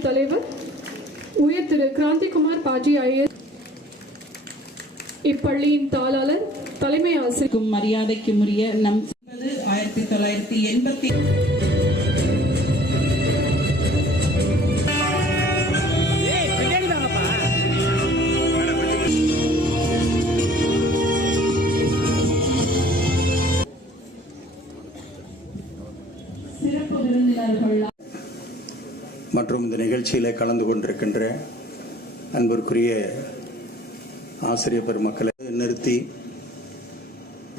ஊராட்சி தலைவர் உயர் திரு கிராந்திகுமார் பாஜி ஐஏஎஸ் இப்பள்ளியின் தாளாளர் தலைமை ஆசிரியர். மரியாதைக்கு மரியாதைக்கும் உரிய நம் ஆயிரத்தி தொள்ளாயிரத்தி எண்பத்தி மற்றும் இந்த நிகழ்ச்சியில் கலந்து கொண்டிருக்கின்ற அன்பிற்குரிய ஆசிரியர் பெருமக்களை நிறுத்தி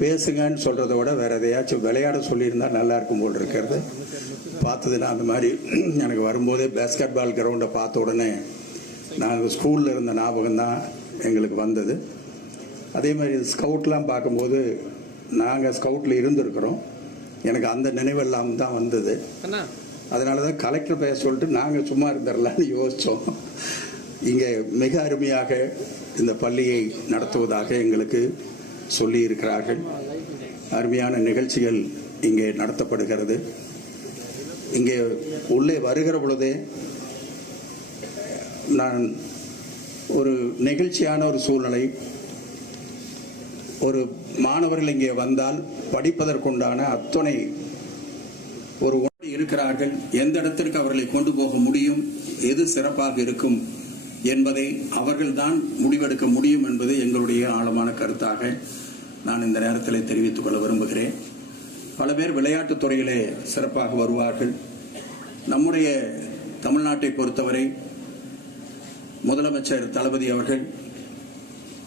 பேசுங்கன்னு சொல்கிறத விட வேற எதையாச்சும் விளையாட சொல்லியிருந்தால் நல்லா இருக்கும் போல் இருக்கிறது. பார்த்தது நான் அந்த மாதிரி எனக்கு வரும்போதே பேஸ்கெட் பால் கிரவுண்டை பார்த்த உடனே நாங்கள் ஸ்கூலில் இருந்த ஞாபகம் தான் எங்களுக்கு வந்தது. அதே மாதிரி ஸ்கவுட்லாம் பார்க்கும்போது நாங்கள் ஸ்கவுட்டில் இருந்திருக்கிறோம். எனக்கு அந்த நினைவெல்லாம் தான் வந்தது. அதனால தான் கலெக்டர் பேச சொல்லிட்டு நாங்கள் சும்மா இருந்துடலான்னு யோசித்தோம் இங்கே மிக அருமையாக இந்த பள்ளியை நடத்துவதாக எங்களுக்கு சொல்லி இருக்கிறார்கள் அருமையான நிகழ்ச்சிகள் இங்கே நடத்தப்படுகிறது. இங்கே உள்ளே வருகிற பொழுதே நான் ஒரு நெகிழ்ச்சியான ஒரு சூழ்நிலை. ஒரு மாணவர்கள் இங்கே வந்தால் படிப்பதற்குண்டான அத்துணை ஒரு இருக்கிறார்கள். எந்த இடத்திற்கு அவர்களை கொண்டு போக முடியும் எது சிறப்பாக இருக்கும் என்பதை அவர்கள்தான் முடிவெடுக்க முடியும் என்பது எங்களுடைய ஆழமான கருத்தாக நான் இந்த நேரத்தில் தெரிவித்துக் கொள்ள விரும்புகிறேன். பல பேர் விளையாட்டுத் துறையிலே சிறப்பாக வருவார்கள். நம்முடைய தமிழ்நாட்டை பொறுத்தவரை முதலமைச்சர் தளபதி அவர்கள்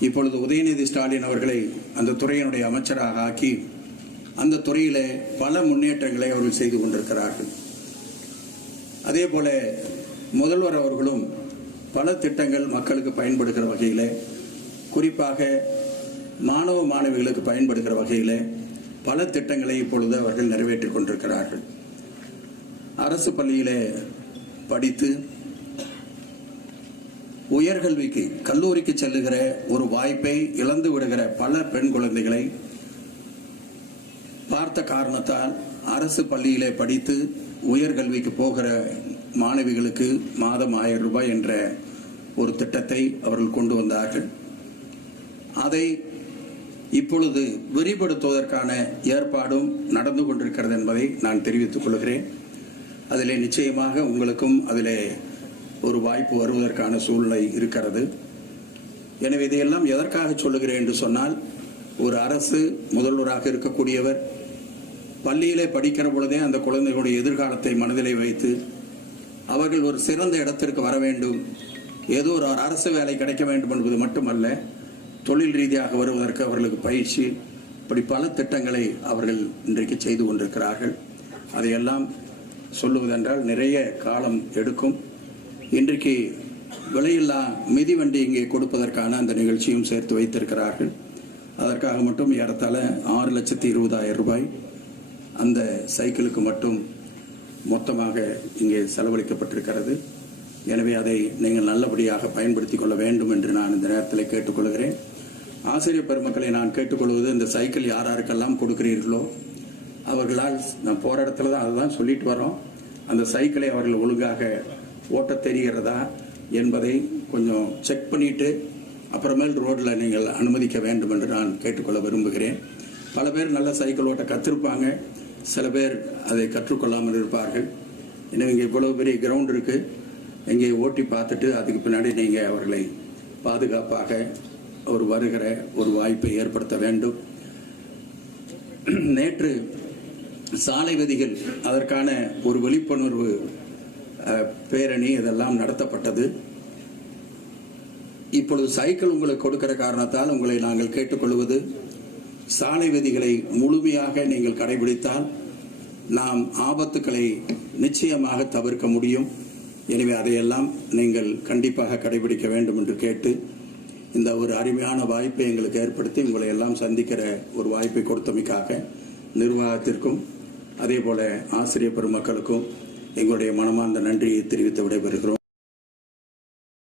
இப்பொழுது உதயநிதி ஸ்டாலின் அவர்களை அந்த துறையினுடைய அமைச்சராக ஆக்கி அந்த துறையிலே பல முன்னேற்றங்களை அவர்கள் செய்து கொண்டிருக்கிறார்கள். அதே போல முதல்வர் அவர்களும் பல திட்டங்கள் மக்களுக்கு பயன்படுகிற வகையில் குறிப்பாக மாணவ மாணவிகளுக்கு பயன்படுகிற வகையில் பல திட்டங்களை இப்பொழுது அவர்கள் நிறைவேற்றிக் கொண்டிருக்கிறார்கள். அரசு பள்ளியிலே படித்து உயர்கல்விக்கு கல்லூரிக்கு செல்லுகிற ஒரு வாய்ப்பை இழந்து விடுகிற பல பெண் குழந்தைகளை பார்த்த காரணத்தால் அரசு பள்ளியிலே படித்து உயர்கல்விக்கு போகிற மாணவிகளுக்கு மாதம் ஆயிரம் ரூபாய் என்ற ஒரு திட்டத்தை அவர்கள் கொண்டு வந்தார்கள். அதை இப்பொழுது விரிவுபடுத்துவதற்கான ஏற்பாடும் நடந்து கொண்டிருக்கிறது என்பதை நான் தெரிவித்துக் கொள்கிறேன். அதில் நிச்சயமாக உங்களுக்கும் அதில் ஒரு வாய்ப்பு வருவதற்கான சூழ்நிலை இருக்கிறது. எனவே இதையெல்லாம் எதற்காக சொல்லுகிறேன் என்று சொன்னால் ஒரு அரசு முதல்வராக இருக்கக்கூடியவர் பள்ளியிலே படிக்கிற பொழுதே அந்த குழந்தைகளுடைய எதிர்காலத்தை மனதிலே வைத்து அவர்கள் ஒரு சிறந்த இடத்திற்கு வர வேண்டும். ஏதோ ஒரு அரசு வேலை கிடைக்க வேண்டும் என்பது மட்டுமல்ல தொழில் ரீதியாக வருவதற்கு அவர்களுக்கு பயிற்சி இப்படி பல திட்டங்களை அவர்கள் இன்றைக்கு செய்து கொண்டிருக்கிறார்கள். அதையெல்லாம் சொல்லுவதென்றால் நிறைய காலம் எடுக்கும். இன்றைக்கு விலையில்லா மிதிவண்டி இங்கே கொடுப்பதற்கான அந்த நிகழ்ச்சியும் சேர்த்து வைத்திருக்கிறார்கள். அதற்காக மட்டும் ஏறத்தாழ ஆறு லட்சத்தி இருபதாயிரம் ரூபாய் அந்த சைக்கிளுக்கு மட்டும் மொத்தமாக இங்கே செலவழிக்கப்பட்டிருக்கிறது. எனவே அதை நீங்கள் நல்லபடியாக பயன்படுத்திக் கொள்ள வேண்டும் என்று நான் இந்த நேரத்தில் கேட்டுக்கொள்கிறேன். ஆசிரியர் பெருமக்களை நான் கேட்டுக்கொள்வது இந்த சைக்கிள் யார் யாருக்கெல்லாம் கொடுக்கிறீர்களோ அவர்களால் நான் போகிற இடத்துல தான் அதுதான் சொல்லிட்டு வரோம் அந்த சைக்கிளை அவர்கள் ஒழுங்காக ஓட்ட தெரிகிறதா என்பதை கொஞ்சம் செக் பண்ணிட்டு அப்புறமேல் ரோட்டில் நீங்கள் அனுமதிக்க வேண்டும் என்று நான் கேட்டுக்கொள்ள விரும்புகிறேன். பல பேர் நல்ல சைக்கிள் ஓட்ட கத்திருப்பாங்க. சில பேர் அதை கற்றுக்கொள்ளாமல் இருப்பார்கள். எனவே இங்கே இவ்வளவு பெரிய கிரவுண்ட் இருக்குது இங்கே ஓட்டி பார்த்துட்டு அதுக்கு பின்னாடி நீங்கள் அவர்களை பாதுகாப்பாக ஒரு வருகிற ஒரு வாய்ப்பை ஏற்படுத்த வேண்டும். நேற்று சாலை விதிகள் அதற்கான ஒரு விழிப்புணர்வு பேரணி இதெல்லாம் நடத்தப்பட்டது. இப்பொழுது சைக்கிள் உங்களுக்கு கொடுக்கிற காரணத்தால் உங்களை நாங்கள் கேட்டுக்கொள்வது சாலை விதிகளை முழுமையாக நீங்கள் கடைபிடித்தால் நாம் ஆபத்துக்களை நிச்சயமாக தவிர்க்க முடியும். எனவே அதையெல்லாம் நீங்கள் கண்டிப்பாக கடைபிடிக்க வேண்டும் என்று கேட்டு இந்த ஒரு அருமையான வாய்ப்பை எங்களுக்கு ஏற்படுத்தி உங்களை எல்லாம் சந்திக்கிற ஒரு வாய்ப்பை கொடுத்தமைக்காக நிர்வாகத்திற்கும் அதே போல ஆசிரியர் பெருமக்களுக்கும் எங்களுடைய மனமார்ந்த நன்றியை தெரிவித்து விடைபெறுகிறோம்.